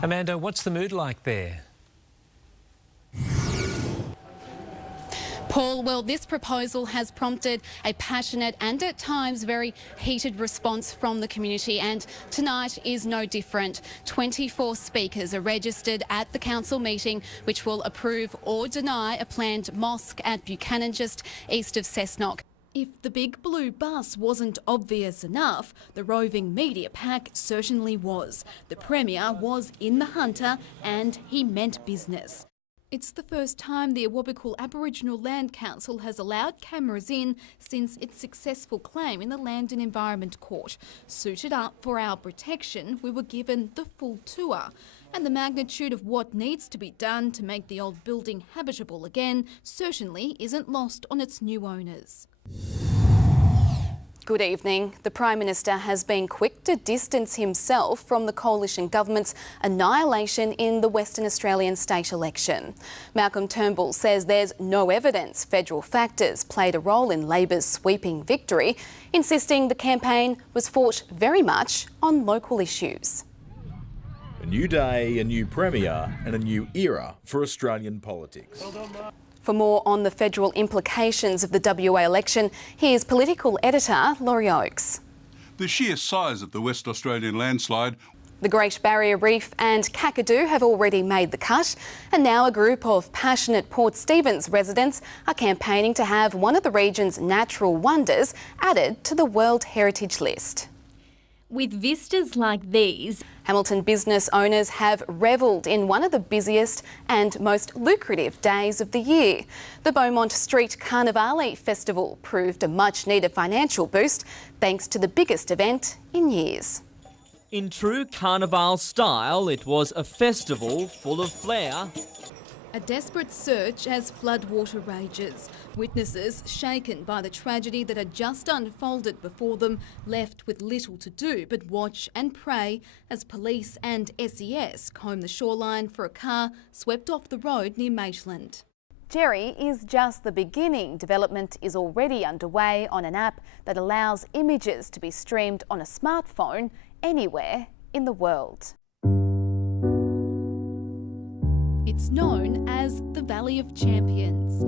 Amanda, what's the mood like there? Paul, well, this proposal has prompted a passionate and at times very heated response from the community, and tonight is no different. 24 speakers are registered at the council meeting which will approve or deny a planned mosque at Buchanan just east of Cessnock. If the big blue bus wasn't obvious enough, the roving media pack certainly was. The Premier was in the hunter and he meant business. It's the first time the Awabakal Aboriginal Land Council has allowed cameras in since its successful claim in the Land and Environment Court. Suited up for our protection, we were given the full tour. And the magnitude of what needs to be done to make the old building habitable again certainly isn't lost on its new owners. Good evening. The Prime Minister has been quick to distance himself from the coalition government's annihilation in the Western Australian state election. Malcolm Turnbull says there's no evidence federal factors played a role in Labor's sweeping victory, insisting the campaign was fought very much on local issues. A new day, a new Premier and a new era for Australian politics. For more on the federal implications of the WA election, here's political editor Laurie Oakes. The sheer size of the West Australian landslide. The Great Barrier Reef and Kakadu have already made the cut, and now a group of passionate Port Stephens residents are campaigning to have one of the region's natural wonders added to the World Heritage List. With vistas like these, Hamilton business owners have revelled in one of the busiest and most lucrative days of the year. The Beaumont Street Carnivale Festival proved a much-needed financial boost thanks to the biggest event in years. In true carnival style, it was a festival full of flair. A desperate search as floodwater rages. Witnesses, shaken by the tragedy that had just unfolded before them, left with little to do but watch and pray as police and SES comb the shoreline for a car swept off the road near Maitland. Jerry is just the beginning. Development is already underway on an app that allows images to be streamed on a smartphone anywhere in the world. It's known as the Valley of Champions.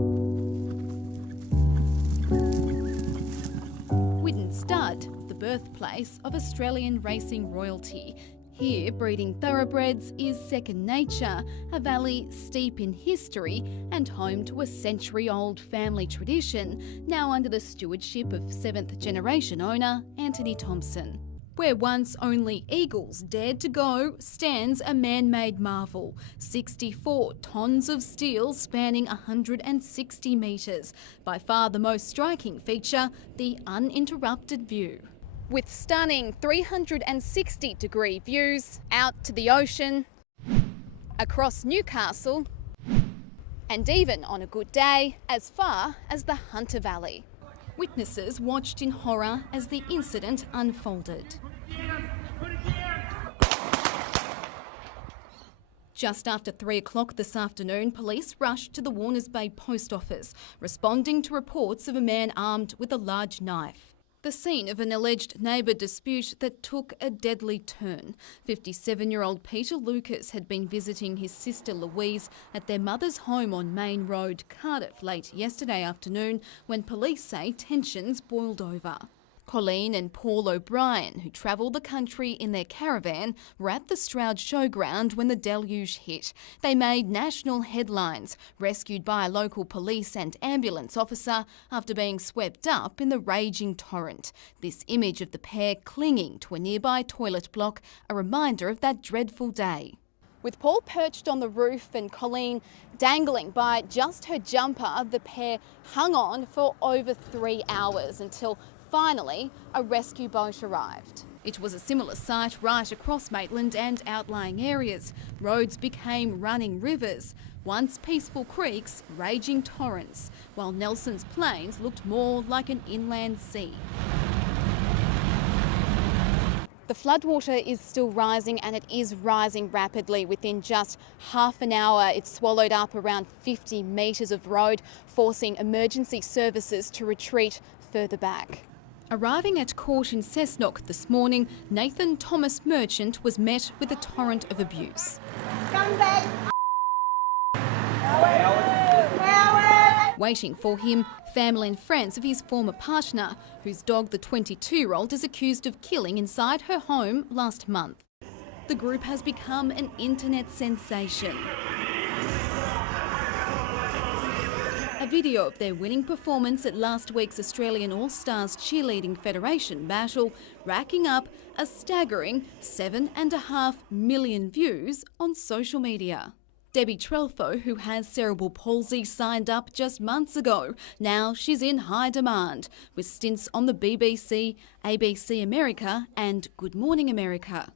Widden Stud, the birthplace of Australian racing royalty. Here, breeding thoroughbreds is second nature, a valley steep in history and home to a century-old family tradition, now under the stewardship of seventh-generation owner Anthony Thompson. Where once only eagles dared to go, stands a man-made marvel. 64 tonnes of steel spanning 160 metres. By far the most striking feature, the uninterrupted view. With stunning 360-degree views out to the ocean, across Newcastle, and even on a good day, as far as the Hunter Valley. Witnesses watched in horror as the incident unfolded. Just after 3 o'clock this afternoon, police rushed to the Warners Bay Post Office, responding to reports of a man armed with a large knife. The scene of an alleged neighbour dispute that took a deadly turn. 57-year-old Peter Lucas had been visiting his sister Louise at their mother's home on Main Road, Cardiff, late yesterday afternoon when police say tensions boiled over. Colleen and Paul O'Brien, who travel the country in their caravan, were at the Stroud Showground when the deluge hit. They made national headlines, rescued by a local police and ambulance officer after being swept up in the raging torrent. This image of the pair clinging to a nearby toilet block, a reminder of that dreadful day. With Paul perched on the roof and Colleen dangling by just her jumper, the pair hung on for over 3 hours until finally, a rescue boat arrived. It was a similar sight right across Maitland and outlying areas. Roads became running rivers, once peaceful creeks, raging torrents, while Nelson's Plains looked more like an inland sea. The floodwater is still rising, and it is rising rapidly. Within just half an hour, it swallowed up around 50 metres of road, forcing emergency services to retreat further back. Arriving at court in Cessnock this morning, Nathan Thomas Merchant was met with a torrent of abuse. Come back! Waiting for him, family and friends of his former partner, whose dog, the 22-year-old, is accused of killing inside her home last month. The group has become an internet sensation. A video of their winning performance at last week's Australian All-Stars Cheerleading Federation battle, racking up a staggering 7.5 million views on social media. Debbie Trelfo, who has cerebral palsy, signed up just months ago. Now she's in high demand, with stints on the BBC, ABC America and Good Morning America.